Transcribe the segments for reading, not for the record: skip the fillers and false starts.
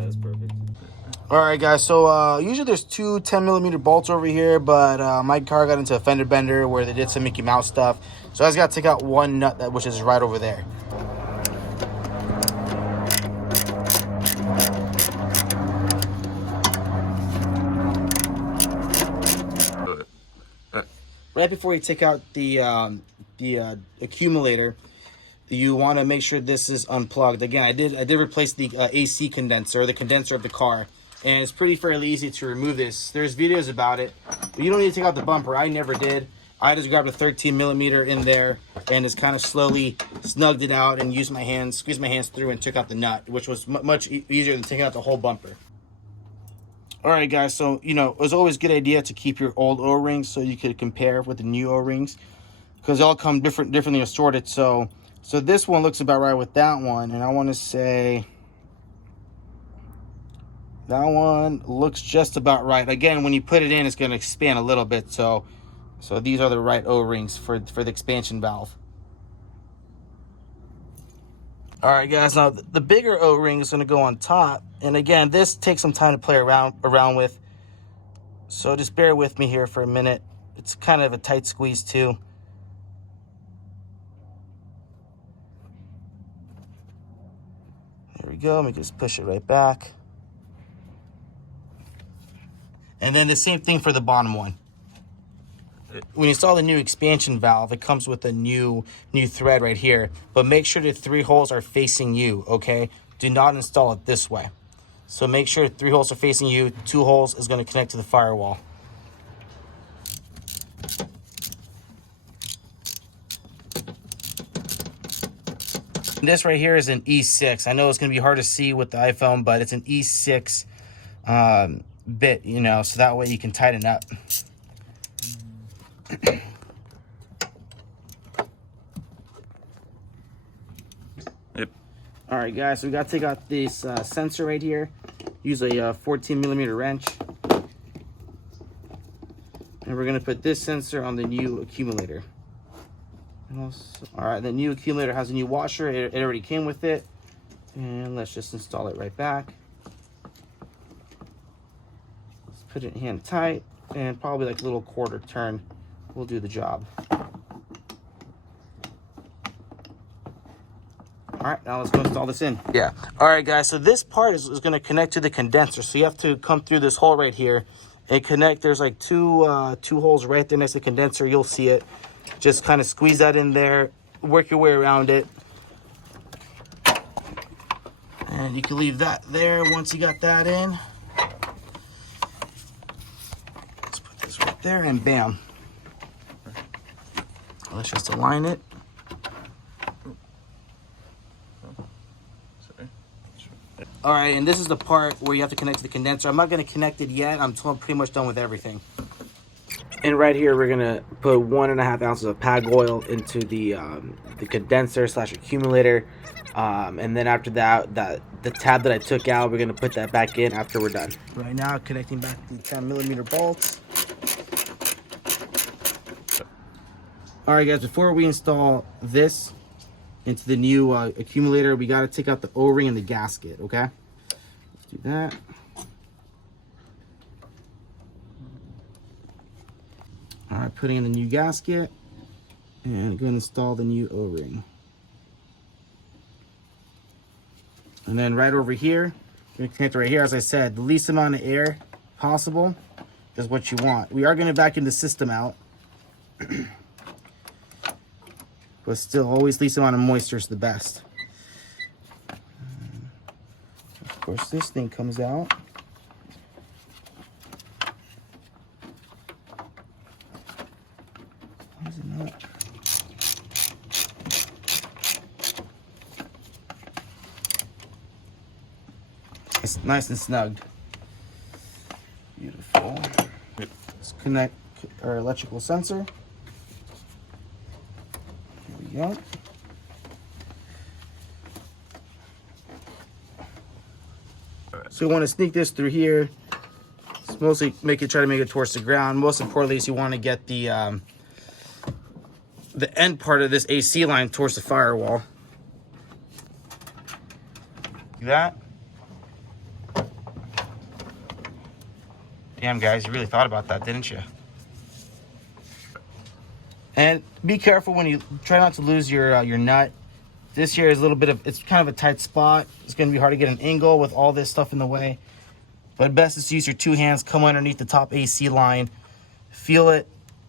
Yeah, that's perfect. All right, guys. So usually there's two 10mm bolts over here, but my car got into a fender bender where they did some Mickey Mouse stuff. So I just got to take out one nut, which is right over there. Right before you take out the accumulator, you want to make sure this is unplugged. Again, I did replace the AC condenser, the condenser of the car, and it's fairly easy to remove this. There's videos about it, but you don't need to take out the bumper. I never did. I just grabbed a 13mm in there and just kind of slowly snugged it out and used my hands, squeezed my hands through and took out the nut, which was much easier than taking out the whole bumper. All right, guys, so, you know, it was always a good idea to keep your old O-rings so you could compare with the new O-rings, because they all come differently assorted. So this one looks about right with that one, and I want to say that one looks just about right. Again, when you put it in, it's going to expand a little bit, so these are the right O-rings for the expansion valve. All right, guys, now the bigger O-ring is going to go on top, and again, this takes some time to play around with, so just bear with me here for a minute. It's kind of a tight squeeze too. There we go. Let me just push it right back. And then the same thing for the bottom one. When you install the new expansion valve, it comes with a new thread right here, but make sure the 3 holes are facing you, okay? Do not install it this way. So make sure 3 holes are facing you, 2 holes is going to connect to the firewall. This right here is an E6. I know it's going to be hard to see with the iPhone, but it's an E6 bit, you know, so that way you can tighten up. Yep. All right, guys, so we got to take out this sensor right here. Use a 14mm wrench. And we're going to put this sensor on the new accumulator. All right, the new accumulator has a new washer. It already came with it. And let's just install it right back. Let's put it in hand tight, and probably like a little quarter turn will do the job. All right, now let's go install this in. Yeah. All right, guys, so this part is going to connect to the condenser. So you have to come through this hole right here and connect. There's like two holes right there next to the condenser. You'll see it. Just kind of squeeze that in there, work your way around it. And you can leave that there once you got that in. Let's put this right there, and bam. Let's just align it. All right, and this is the part where you have to connect to the condenser. I'm not going to connect it yet. I'm pretty much done with everything. And right here, we're gonna put 1.5 ounces of PAG oil into the condenser / accumulator, and then after that, the tab that I took out, we're gonna put that back in after we're done. Right now, connecting back the 10mm bolts. All right, guys, before we install this into the new accumulator, we gotta take out the O-ring and the gasket. Okay, let's do that. All right, putting in the new gasket, and going to install the new O-ring. And then right over here, going to connect it right here. As I said, the least amount of air possible is what you want. We are going to vacuum the system out, but still, always least amount of moisture is the best. Of course, this thing comes out. It's nice and snugged. Beautiful. Let's connect our electrical sensor. Here we go. So you want to sneak this through here. It's mostly try to make it towards the ground. Most importantly is you want to get the end part of this AC line towards the firewall. Like that. Damn, guys, you really thought about that, didn't you? And be careful when you try not to lose your nut. This here is a little bit of, it's kind of a tight spot. It's going to be hard to get an angle with all this stuff in the way. But best is to use your two hands, come underneath the top AC line, feel it,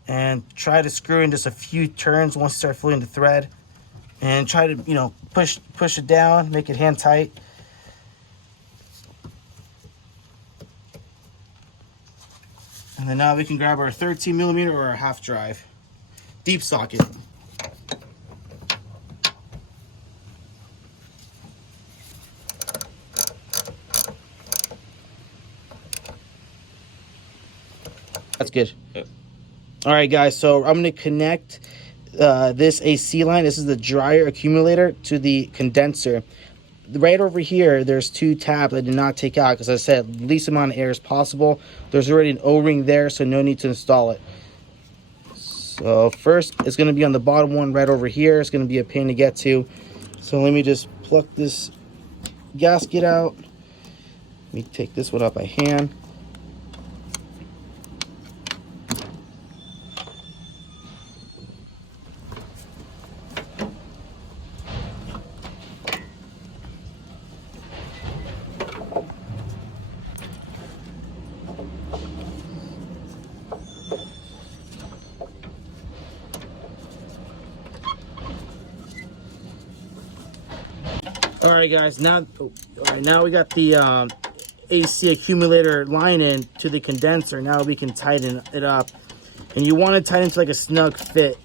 and try to screw in just a few turns once you start feeling the thread. And try to, you know, push it down, make it hand tight. And then now we can grab our 13mm or our half drive. Deep socket. That's good. Yep. All right, guys, so I'm going to connect this AC line. This is the dryer accumulator to the condenser. Right over here, there's two tabs I did not take out because I said least amount of air as possible. There's already an O-ring there, so no need to install it. So first, it's going to be on the bottom one right over here. It's going to be a pain to get to. So let me just pluck this gasket out. Let me take this one out by hand. All right, guys. Now we got the AC accumulator line in to the condenser. Now we can tighten it up, and you want to tighten to like a snug fit.